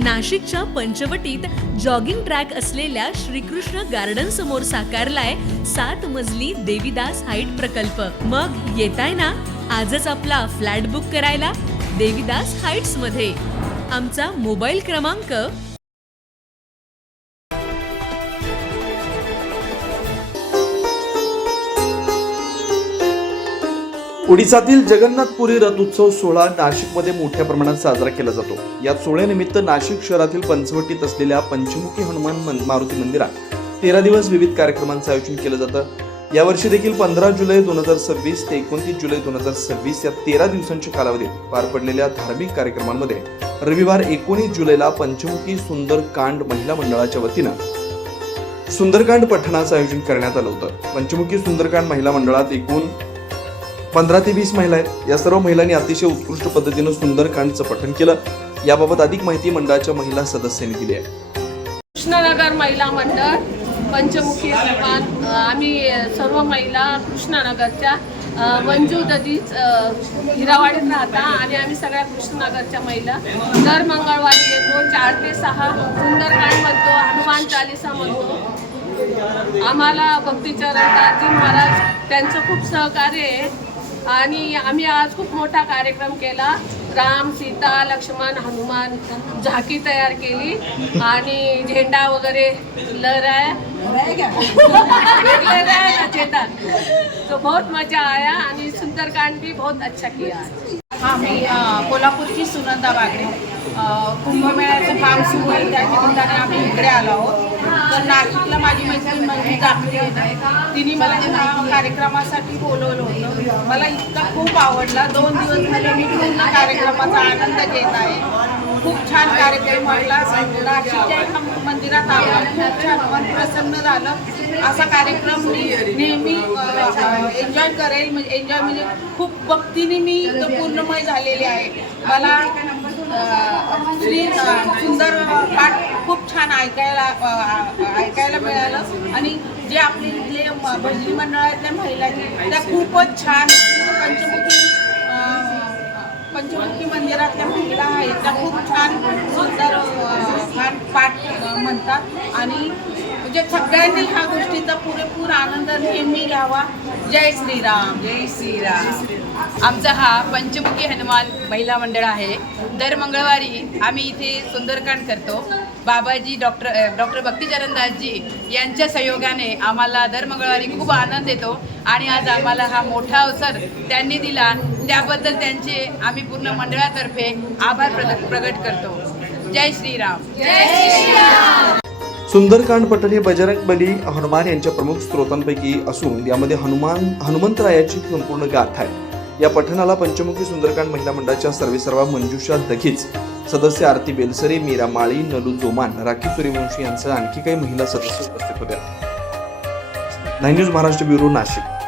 नाशिकच्या पंचवटीत jogging track असलेल्या Shrikrishna garden समोर साकारलाय 7 मजली देवीदास हाईट प्रकल्प। मग येताय ना आजच आपला फ्लॅट बुक करायला देवीदास हाईट्स मध्ये। आमचा मोबाईल क्रमांक ओडिसातील जगन्नाथपुरी रथोत्सव सोहळा नाशिकमध्ये मोठ्या प्रमाणात साजरा केला जातो। या सोहळ्यानिमित्त नाशिक शहरातील पंचवटीत असलेल्या पंचमुखी हनुमान मारुती मंदिरात 13 दिवस विविध कार्यक्रमांचं आयोजन केलं जातं। यावर्षी देखील 15 जुलै 2026 ते 29 जुलै 2026 या 13 दिवसांच्या कालावधीत पार पडलेल्या धार्मिक कार्यक्रमांमध्ये रविवार 19 जुलैला पंचमुखी सुंदरकांड महिला मंडळाच्या वतीनं सुंदरकांड पठणाचं आयोजन करण्यात आलं होतं। पंचमुखी सुंदरकांड महिला मंडळात एकूण 15 ते 20 महिला आहेत। या सर्व महिलांनी अतिशय उत्कृष्ट पद्धतीनं सुंदरकांडचं पठण केलं। याबाबत अधिक माहिती मंडळाच्या महिला सदस्यांनी दिली आहे। कृष्णनगर महिला मंडळ पंचमुखी हनुमान, आम्ही सर्व महिला कृष्णनगरच्या मंजू ददीच हिरावाडीत राहता आणि आम्ही सगळ्या कृष्णनगरच्या महिला दर मंगळवारी येतो। 4 ते 6 सुंदरकांड म्हणतो, हनुमान चालीसा म्हणतो। आम्हाला भक्तीचरण दाजी महाराज त्यांचं खूप सहकार्य आहे आणि आम्ही आज खूप मोठा कार्यक्रम केला। राम, सीता, लक्ष्मण, हनुमान झाकी तयार केली आणि झेंडा वगैरे लहराया तो बहुत मजा आया आणि सुंदरकांड भी बहुत अच्छा किया। हाँ, मी कोल्हापूरची सुनंदा बागडे। कुंभमेळ्याचं काम सुरू आहे त्या निमित्ताने आम्ही इकडे आलो आहोत। तर नाशिकला माझी मैत्रीण मंजू जाकली आहे, तिने मला या कार्यक्रमासाठी बोलवलं होतं। मला इतका खूप आवडला। 2 दिवस झाले मी पूर्ण कार्यक्रमाचा आनंद घेत आहे। खूप छान कार्यक्रम वाटला। नाशिकच्या एका मंदिरात आलो, खूप छान मन प्रसन्न झालं। असा कार्यक्रम मी नेहमी एन्जॉय करेल। म्हणजे खूप भक्तीने मी पूर्णमय झालेले आहे। मला श्री सुंदर पाठ खूप छान ऐकायला मिळालं आणि जे आपले जे भजनी मंडळातल्या महिला त्या खूपच छान पंचमुखी मंदिरातल्या महिला आहेत त्या खूप छान सुंदर पाठ म्हणतात आणि म्हणजे सगळ्यांनी ह्या गोष्टीचा पुरेपूर आनंद नेहमी घ्यावा। जय श्रीराम, जय श्रीराम। आमचा हा पंचमुखी हनुमान महिला मंडळ आहे। दर मंगळवारी आम्ही इथे सुंदरकांड करतो। बाबाजी डॉक्टर भक्तीचरणदासजी यांच्या सहयोगाने आम्हाला दर मंगळवारी खूप आनंद येतो आणि आज आम्हाला हा मोठा अवसर त्यांनी दिला, त्याबद्दल त्यांचे आम्ही पूर्ण मंडळातर्फे आभार प्रकट करतो। जय श्रीराम, जय श्रीराम। सुंदरकांड पठण हे बजरंगबली हनुमान यांच्या प्रमुख स्त्रोतांपैकी असून यामध्ये हनुमंतरायाची संपूर्ण गाथा आहे। या पठणाला पंचमुखी सुंदरकांड महिला मंडळाच्या सर्वेसर्वा मंजुषा दघीच, सदस्य आरती बेलसरे, मीरा माळी, नलू जोमान, राखी सूर्यवंशी यांसह आणखी काही महिला सदस्य उपस्थित होत्या। 9 न्यूज महाराष्ट्र ब्युरो, नाशिक।